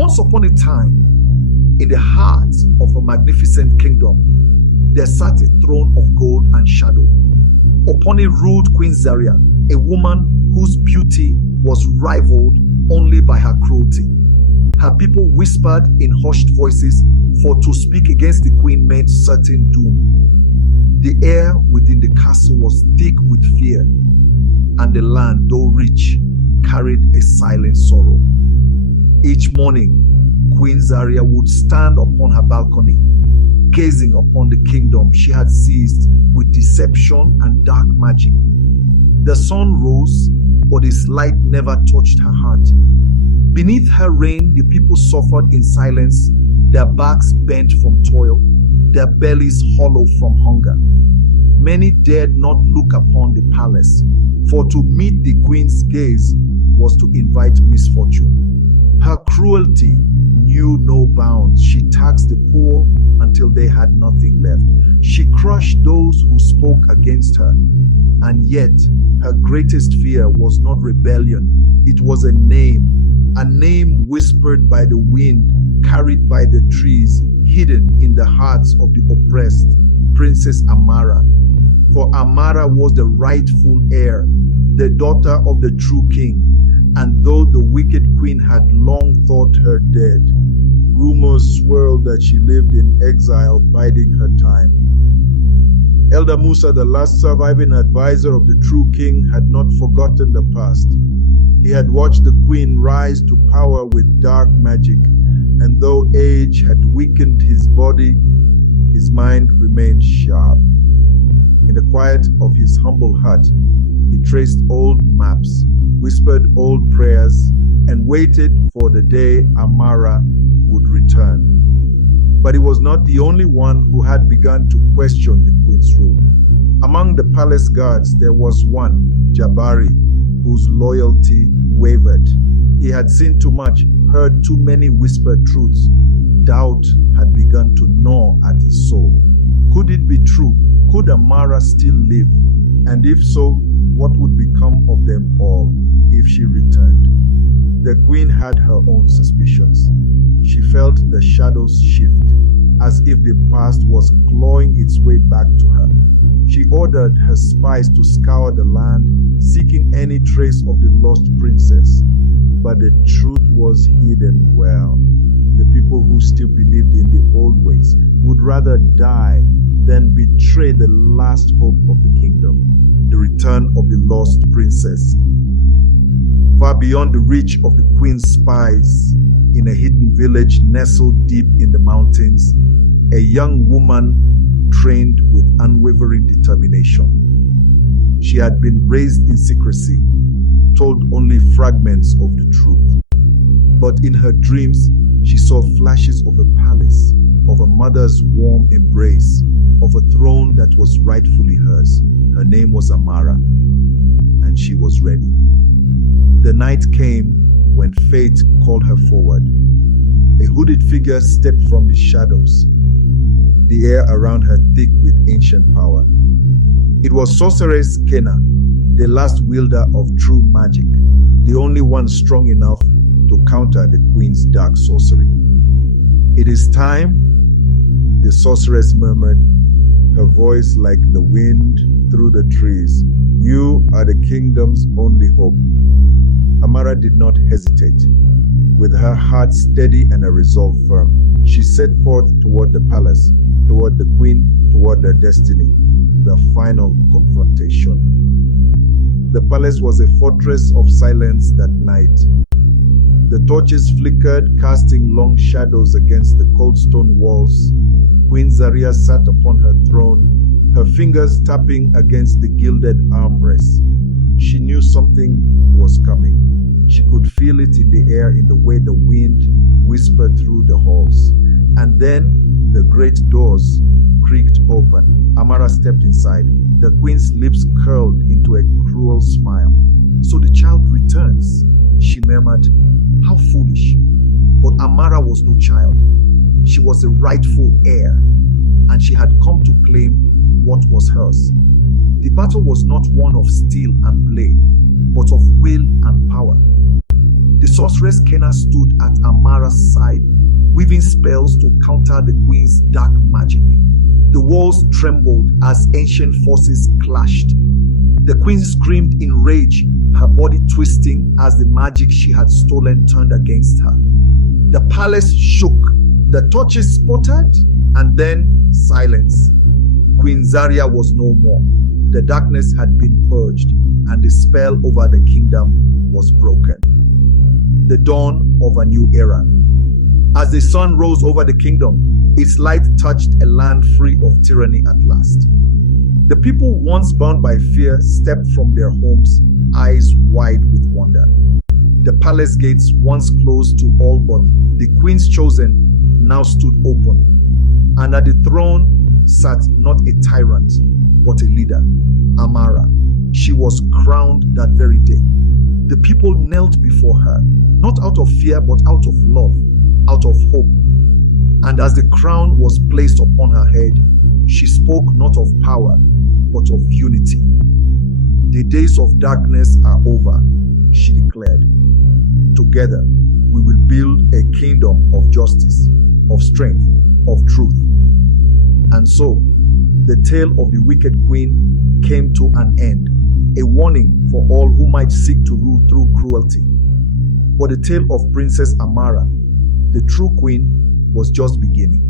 Once upon a time, in the heart of a magnificent kingdom, there sat a throne of gold and shadow. Upon it ruled Queen Zaria, a woman whose beauty was rivaled only by her cruelty. Her people whispered in hushed voices, for to speak against the queen meant certain doom. The air within the castle was thick with fear, and the land, though rich, carried a silent sorrow. Each morning, Queen Zaria would stand upon her balcony, gazing upon the kingdom she had seized with deception and dark magic. The sun rose, but its light never touched her heart. Beneath her reign, the people suffered in silence, their backs bent from toil, their bellies hollow from hunger. Many dared not look upon the palace, for to meet the queen's gaze was to invite misfortune. Her cruelty knew no bounds. She taxed the poor until they had nothing left. She crushed those who spoke against her. And yet, her greatest fear was not rebellion. It was a name whispered by the wind, carried by the trees, hidden in the hearts of the oppressed, Princess Amara. For Amara was the rightful heir, the daughter of the true king. And though the wicked queen had long thought her dead, rumors swirled that she lived in exile, biding her time. Elder Musa, the last surviving advisor of the true king, had not forgotten the past. He had watched the queen rise to power with dark magic, and though age had weakened his body, his mind remained sharp. In the quiet of his humble hut, he traced old maps, whispered old prayers, and waited for the day Amara would return. But he was not the only one who had begun to question the queen's rule. Among the palace guards, there was one, Jabari, whose loyalty wavered. He had seen too much, heard too many whispered truths. Doubt had begun to gnaw at his soul. Could it be true? Could Amara still live? And if so, what would become of them all if she returned? The queen had her own suspicions. She felt the shadows shift, as if the past was clawing its way back to her. She ordered her spies to scour the land, seeking any trace of the lost princess. But the truth was hidden well. The people who still believed in the old ways would rather die than betray the last hope of the kingdom, the return of the lost princess. Far beyond the reach of the queen's spies, in a hidden village nestled deep in the mountains, a young woman trained with unwavering determination. She had been raised in secrecy, told only fragments of the truth. But in her dreams, she saw flashes of a palace, of a mother's warm embrace, of a throne that was rightfully hers. Her name was Amara, and she was ready. The night came when fate called her forward. A hooded figure stepped from the shadows, the air around her thick with ancient power. It was sorceress Kena, the last wielder of true magic, the only one strong enough to counter the queen's dark sorcery. "It is time," the sorceress murmured, her voice like the wind through the trees. "You are the kingdom's only hope." Amara did not hesitate. With her heart steady and her resolve firm, she set forth toward the palace, toward the queen, toward their destiny, the final confrontation. The palace was a fortress of silence that night. The torches flickered, casting long shadows against the cold stone walls. Queen Zaria sat upon her throne, her fingers tapping against the gilded armrests. She knew something was coming. She could feel it in the air, in the way the wind whispered through the halls. And then the great doors creaked open. Amara stepped inside. The queen's lips curled into a cruel smile. "So the child returns," she murmured. "How foolish." But Amara was no child. She was the rightful heir, and she had come to claim what was hers. The battle was not one of steel and blade, but of will and power. The sorceress Kenna stood at Amara's side, weaving spells to counter the queen's dark magic. The walls trembled as ancient forces clashed. The queen screamed in rage, her body twisting as the magic she had stolen turned against her. The palace shook, the torches sputtered, and then silence. Queen Zaria was no more. The darkness had been purged, and the spell over the kingdom was broken. The dawn of a new era. As the sun rose over the kingdom, its light touched a land free of tyranny at last. The people once bound by fear stepped from their homes, eyes wide with wonder. The palace gates, once closed to all but the queen's chosen, now stood open. And at the throne sat not a tyrant, but a leader, Amara. She was crowned that very day. The people knelt before her, not out of fear, but out of love, out of hope. And as the crown was placed upon her head, she spoke not of power, but of unity. The days of darkness are over, she declared. Together, we will build a kingdom of justice, of strength, of truth. And so, the tale of the wicked queen came to an end, a warning for all who might seek to rule through cruelty. But the tale of Princess Amara, the true queen, was just beginning.